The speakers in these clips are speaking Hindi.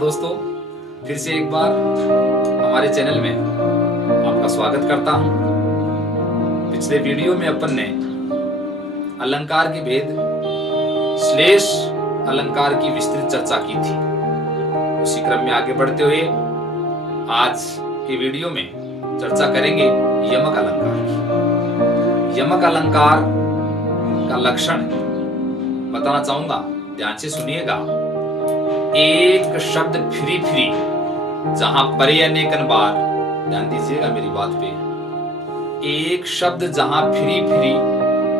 दोस्तों, फिर से एक बार हमारे चैनल में आपका स्वागत करता हूं। पिछले वीडियो में अपन ने अलंकार के भेद श्लेष अलंकार की विस्तृत चर्चा की थी। उसी क्रम में आगे बढ़ते हुए आज के वीडियो में चर्चा करेंगे यमक अलंकार की। यमक अलंकार का लक्षण बताना चाहूंगा, ध्यान से सुनिएगा। एक शब्द फिरी फिरी जहां परे अनेकन बार, ध्यान दीजिएगा मेरी बात पे। एक शब्द जहां फिरी फिरी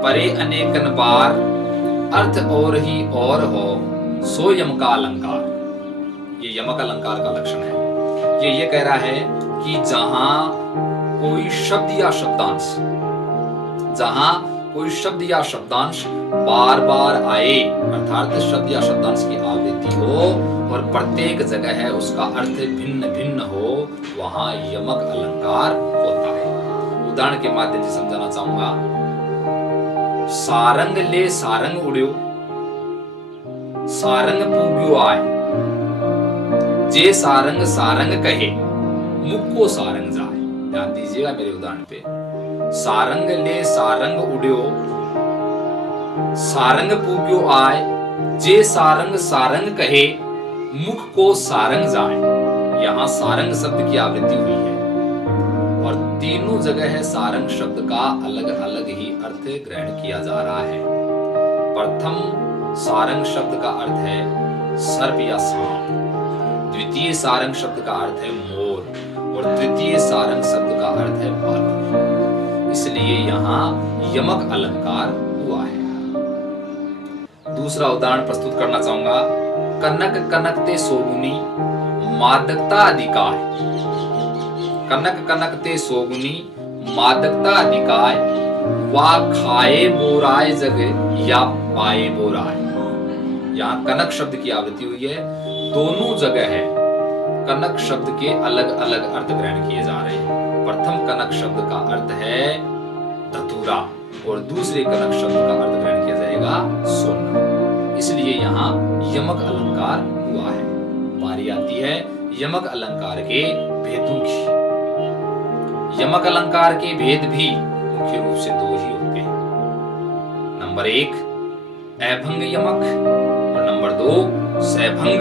परे अनेकन बार, अर्थ और ही और हो, सो यम का अलंकार। ये यमक अलंकार का लक्षण है। ये कह रहा है कि जहां कोई शब्द या शब्दांश, जहां कोई शब्द या शब्दांश बार बार आए, अर्थात शब्द या शब्दांश की आवृत्ति हो और प्रत्येक जगह है उसका अर्थ भिन्न भिन्न हो, वहां यमक अलंकार होता है। उदाहरण के माध्यम से समझाना चाहूंगा। सारंग ले सारंग उड़्यो, सारंग पूग्यो आए, जे सारंग सारंग कहे, मुख को सारंग जाए। ध्यान दीजिएगा मेरे उदाहरण पे। सारंग ले सारंग उड़्यो, सारंग पूग्यो आय, जे सारंग सारंग कहे, मुख को सारंग जाए। यहां सारंग शब्द की आवृत्ति हुई है और तीनों जगह है सारंग शब्द का अलग अलग ही अर्थ ग्रहण किया जा रहा है। प्रथम सारंग शब्द का अर्थ है सर्प या सांप, द्वितीय सारंग शब्द का अर्थ है मोर और तृतीय सारंग शब्द का अर्थ है बादल। इसलिए यहाँ यमक अलंकार हुआ है। दूसरा उदाहरण प्रस्तुत करना चाहूंगा। कनक कनकते सोगुनी, मादकता अधिकाय। कनक कनकते सोगुनी, मादकता अधिकाय, वा खाए बोराय जग या पाए बोराय। यहाँ कनक शब्द की आवृत्ति हुई है। दोनों जगह है कनक शब्द के अलग अलग अर्थ ग्रहण किए जा रहे हैं। प्रथम कनक शब्द का अर्थ है धतूरा और दूसरे कनक शब्द का अर्थ ग्रहण किया जाएगा सोना। इसलिए यहाँ यमक अलंकार हुआ है। बारी आती है यमक अलंकार के भेदों की। यमक अलंकार के भेद भी मुख्य रूप से दो ही होते हैं। नंबर 1 अभंग यमक और नंबर 2 सैभंग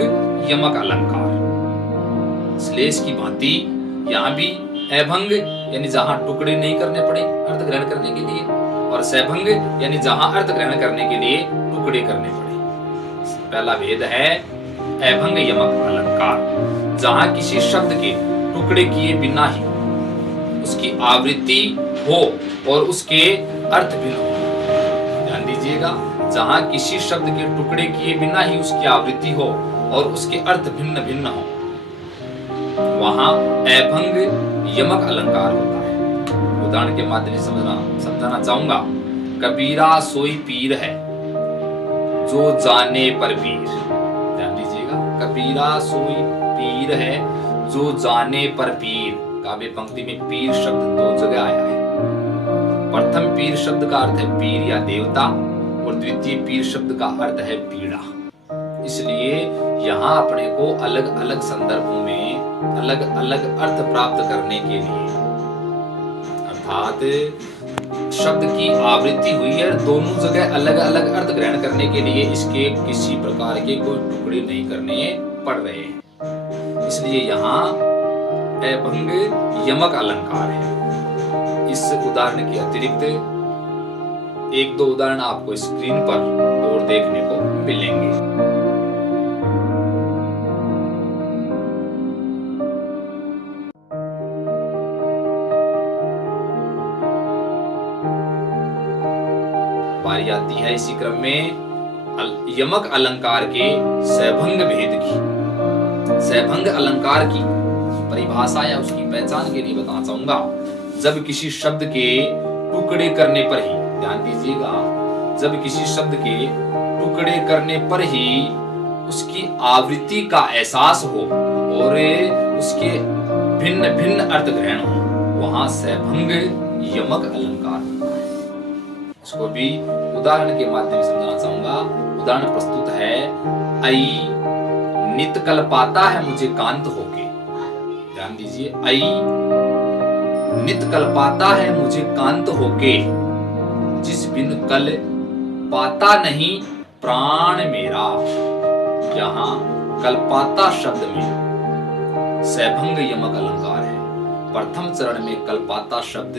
यमक अलंकार। श्लेष की भांति यहाँ भी अभंग यानी जहां टुकड़े नहीं करने पड़े अर्थ ग्रहण करने के लिए, और सैभंग यानी जहां अर्थ ग्रहण करने के लिए टुकड़े करने पड़े। पहला भेद है अभंग यमक अलंकार, जहां किसी शब्द के टुकड़े किए बिना ही उसकी आवृत्ति हो और उसके अर्थ भिन्न हो। ध्यान दीजिएगा, जहां किसी शब्द के टुकड़े किए बिना ही उसकी आवृत्ति हो और उसके अर्थ भिन्न भिन्न हो, वहां अभंग यमक अलंकार होता है। उदाहरण के माध्यम से समझाना चाहूंगा। कबीरा सोई पीर है, जो जाने पर पीर। ध्यान दीजिएगा, कबीरा सोई पीर है, जो जाने पर पीर। काव्य पंक्ति में पीर शब्द दो जगह आया है। प्रथम पीर शब्द का अर्थ है पीर या देवता और द्वितीय पीर शब्द का अर्थ है पीड़ा। इसलिए यहाँ अपने को अलग अलग संदर्भों में अलग अलग अर्थ प्राप्त करने के लिए, अर्थात शब्द की आवृत्ति हुई है, दोनों जगह अलग अलग अर्थ ग्रहण करने के लिए इसके किसी प्रकार के कोई टुकड़े नहीं करने पड़ रहे हैं। इसलिए यहाँ अभंग यमक अलंकार है। इस उदाहरण के अतिरिक्त एक दो उदाहरण आपको स्क्रीन पर और देखने को मिलेंगे। बारी आती है इसी क्रम में यमक अलंकार के सैभंग भेद की। सैभंग अलंकार की परिभाषा या उसकी पहचान के लिए बताना चाहूंगा। जब किसी शब्द के टुकड़े करने पर ही, ध्यान दीजिएगा, जब किसी शब्द के टुकड़े करने पर ही उसकी आवृत्ति का एहसास हो और उसके भिन्न भिन्न अर्थ ग्रहण हो, वहां सैभंग यमक अलंकार होता है। इसको भी उदाहरण के माध्यम से समझाना चाहूंगा। उदाहरण प्रस्तुत है। आई नित कल पाता है मुझे कांत होके। ध्यान दीजिए, आई नित कल पाता है मुझे कांत होके, जिस बिन कल पाता नहीं प्राण मेरा। यहां कल्पाता शब्द में सैभंग यमक अलंकार है। प्रथम चरण में कल्पाता शब्द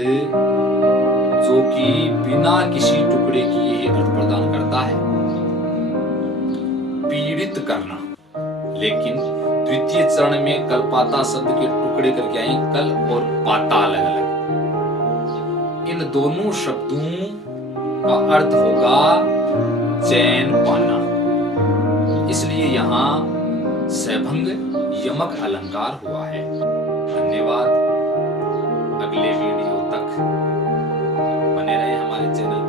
जो कि बिना किसी टुकड़े किए अर्थ प्रदान करता है, पीड़ित करना। लेकिन द्वितीय चरण में कल्पाता शब्द के टुकड़े करके आए कल और पाता अलग अलग। इन दोनों शब्दों का अर्थ होगा चैन पाना, इसलिए यहां सैभंग यमक अलंकार हुआ है। धन्यवाद। अगले वीडियो तक बने रहे हमारे चैनल